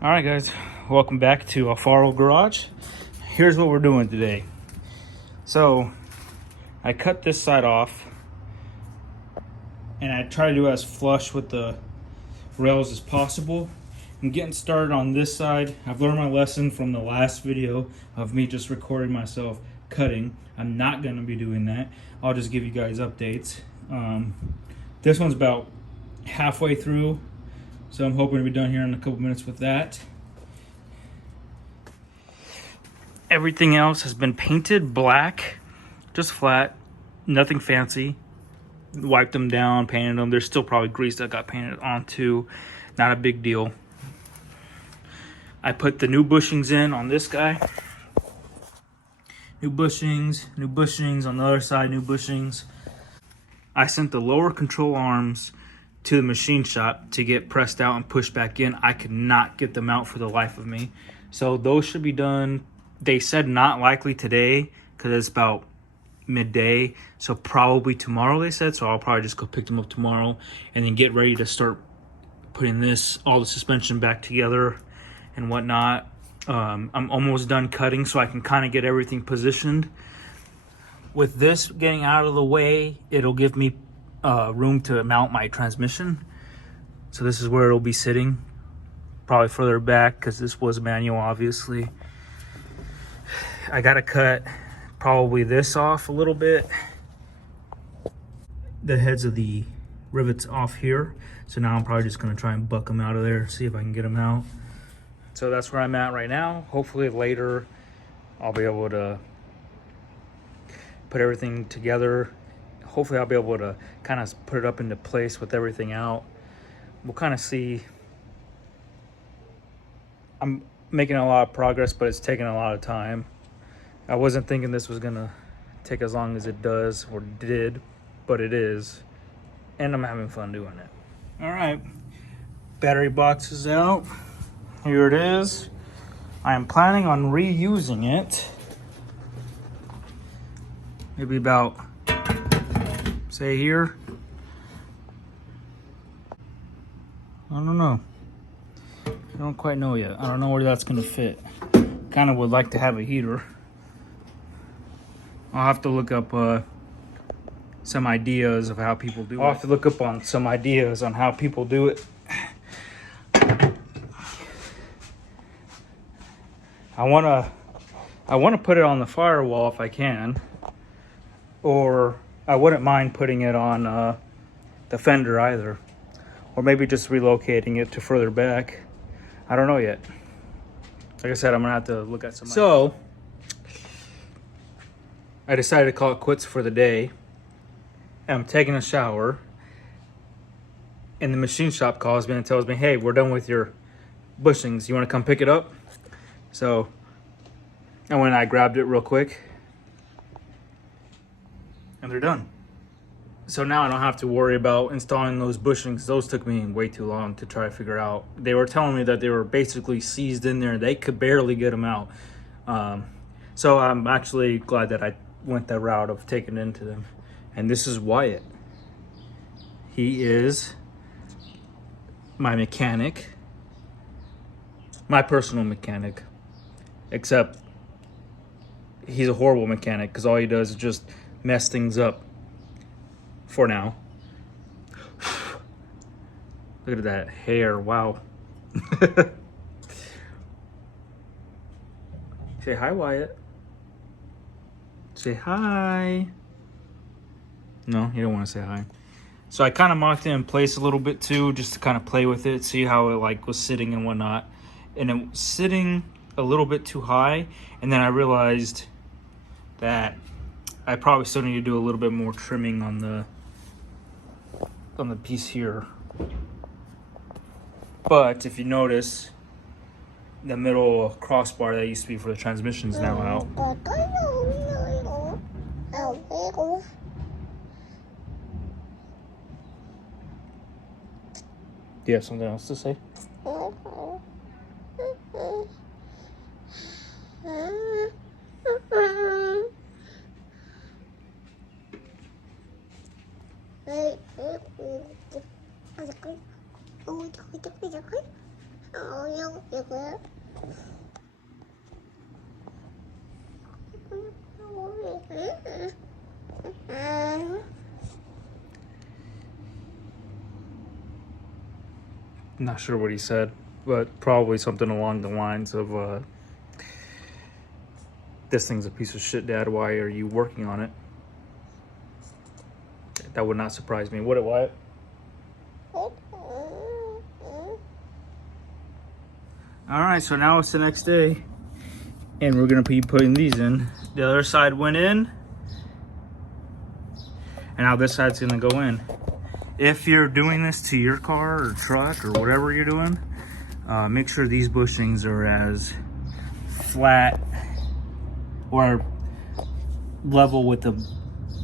All right, guys, welcome back to Alfaro Garage. Here's what we're doing today. So I cut this side off and I try to do as flush with the rails as possible. I'm getting started on this side. I've learned my lesson from the last video of me just recording myself cutting. I'm not going to be doing that. I'll just give you guys updates. This one's about halfway through, so I'm hoping to be done here in a couple minutes with that. Everything else has been painted black, just flat, nothing fancy. Wiped them down, painted them. There's still probably grease that got painted on too. Not a big deal. I put the new bushings in on this guy. New bushings on the other side, new bushings. I sent the lower control arms to the machine shop to get pressed out and pushed back in. I could not get them out for the life of me. So those should be done. They said not likely today because it's about midday, so probably tomorrow, they said. So I'll probably just go pick them up tomorrow and then get ready to start putting all the suspension back together and whatnot. I'm almost done cutting, so I can kind of get everything positioned. With this getting out of the way, it'll give me room to mount my transmission. So this is where it'll be sitting, probably further back because this was manual, obviously. I gotta cut probably this off a little bit. The heads of the rivets off here. So now I'm probably just gonna try and buck them out of there, see if I can get them out. So that's where I'm at right now. Hopefully later I'll be able to put everything together. Hopefully I'll be able to kind of put it up into place with everything out. We'll kind of see. I'm making a lot of progress, but it's taking a lot of time. I wasn't thinking this was gonna take as long as it does or did, but it is, and I'm having fun doing it. All right, battery box is out. Here it is. I am planning on reusing it. Maybe about, say here. I don't know. I don't quite know yet. I don't know where that's gonna fit. Kind of would like to have a heater. I'll have to look up some ideas of how people do it. I'll have to look up on some ideas on how people do it. I wanna put it on the firewall if I can, or I wouldn't mind putting it on the fender either, or maybe just relocating it to further back. I don't know yet. Like I said, I'm gonna have to look at some. So I decided to call it quits for the day. I'm taking a shower, and the machine shop calls me and tells me, hey, we're done with your bushings. You want to come pick it up? So I went and I grabbed it real quick, and they're done. So now I don't have to worry about installing those bushings. Those took me way too long to try to figure out. They were telling me that they were basically seized in there. They could barely get them out. So I'm actually glad that I went that route of taking it into them. And this is Wyatt. He is my mechanic, my personal mechanic, except he's a horrible mechanic because all he does is just mess things up for now. Look at that hair, wow. Say hi, Wyatt. Say hi. No, you don't want to say hi. So I kind of mocked it in place a little bit too, just to kind of play with it, see how it was sitting and whatnot. And it was sitting a little bit too high, and then I realized that I probably still need to do a little bit more trimming on the piece here. But if you notice, the middle crossbar that used to be for the transmission is now out. Do you have something else to say? Not sure what he said, but probably something along the lines of, this thing's a piece of shit, Dad. Why are you working on it? That would not surprise me. Would it, Wyatt? Alright, so now it's the next day, and we're going to be putting these in. The other side went in, and now this side's going to go in. If you're doing this to your car or truck or whatever you're doing, make sure these bushings are as flat or level with the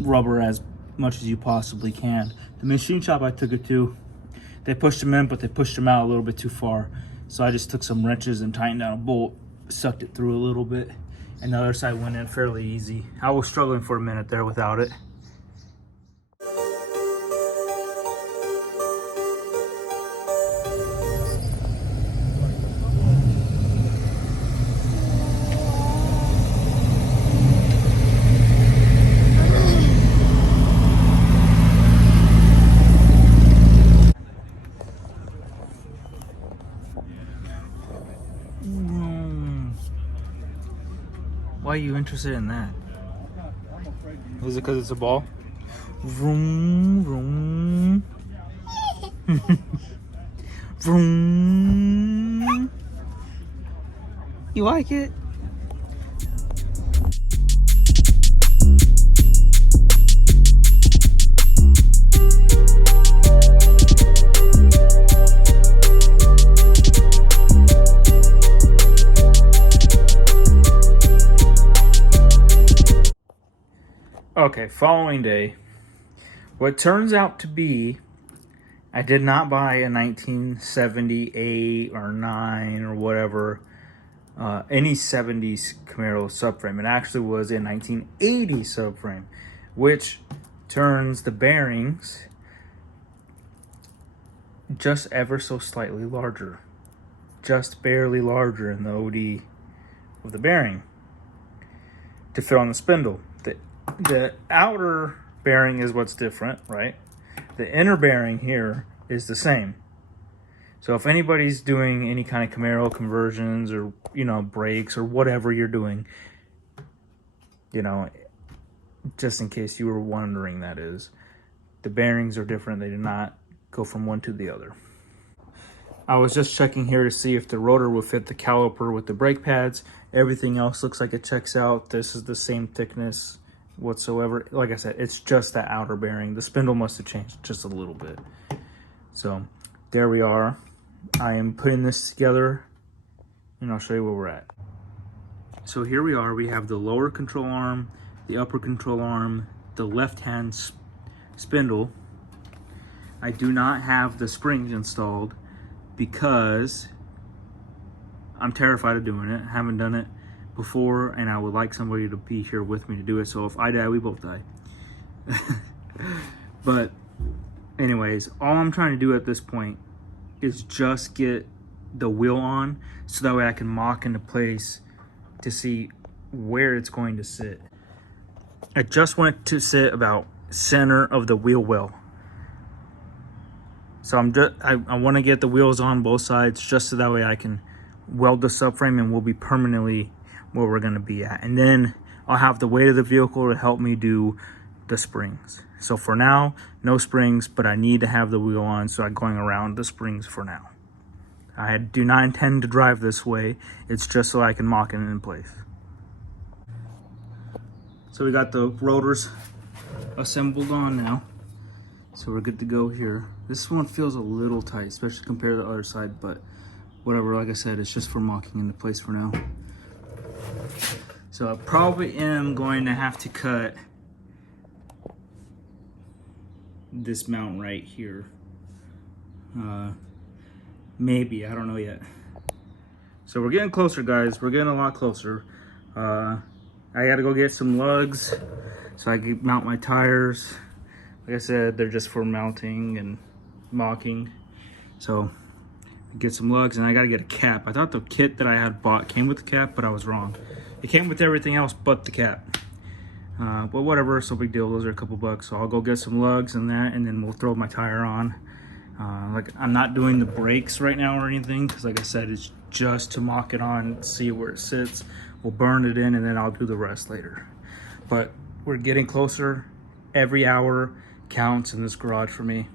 rubber as much as you possibly can. The machine shop I took it to, they pushed them in, but they pushed them out a little bit too far. So I just took some wrenches and tightened down a bolt, sucked it through a little bit, and the other side went in fairly easy. I was struggling for a minute there without it. Why are you interested in that? Is it because it's a ball? Vroom, vroom. Vroom. You like it? Okay, following day. What turns out to be, I did not buy a 1978 or 9 or whatever, any 70s Camaro subframe. It actually was a 1980 subframe, which turns the bearings just ever so slightly larger. Just barely larger in the OD of the bearing to fit on the spindle. The outer bearing is what's different, right? The inner bearing here is the same. So if anybody's doing any kind of Camaro conversions or, you know, brakes or whatever you're doing, you know, just in case you were wondering, that is, the bearings are different. They do not go from one to the other. I was just checking here to see if the rotor would fit the caliper with the brake pads. Everything else looks like it checks out. This is the same thickness whatsoever. Like I said, it's just that outer bearing. The spindle must have changed just a little bit. So there we are. I am putting this together and I'll show you where we're at. So here we are. We have the lower control arm, the upper control arm, the left hand spindle. I do not have the springs installed because I'm terrified of doing it. I haven't done it before, and I would like somebody to be here with me to do it. So if I die, we both die. But anyways, all I'm trying to do at this point is just get the wheel on so that way I can mock into place to see where it's going to sit. I just want it to sit about center of the wheel well. So I want to get the wheels on both sides just so that way I can weld the subframe and we'll be permanently where we're going to be at. And then I'll have the weight of the vehicle to help me do the springs. So for now, no springs, but I need to have the wheel on, so I'm going around the springs for now. I do not intend to drive this way. It's just so I can mock it in place. So we got the rotors assembled on now. So we're good to go here. This one feels a little tight, especially compared to the other side, but whatever, like I said, it's just for mocking into place for now. So I probably am going to have to cut this mount right here. Maybe, I don't know yet. So we're getting closer, guys. We're getting a lot closer. I gotta go get some lugs so I can mount my tires. Like I said, they're just for mounting and mocking. So get some lugs, and I gotta get a cap. I thought the kit that I had bought came with the cap, but I was wrong. It came with everything else but the cap. But whatever, it's no big deal. Those are a couple bucks. So I'll go get some lugs and that, and then we'll throw my tire on. Like, I'm not doing the brakes right now or anything, because like I said, it's just to mock it on, see where it sits. We'll burn it in, and then I'll do the rest later. But we're getting closer. Every hour counts in this garage for me.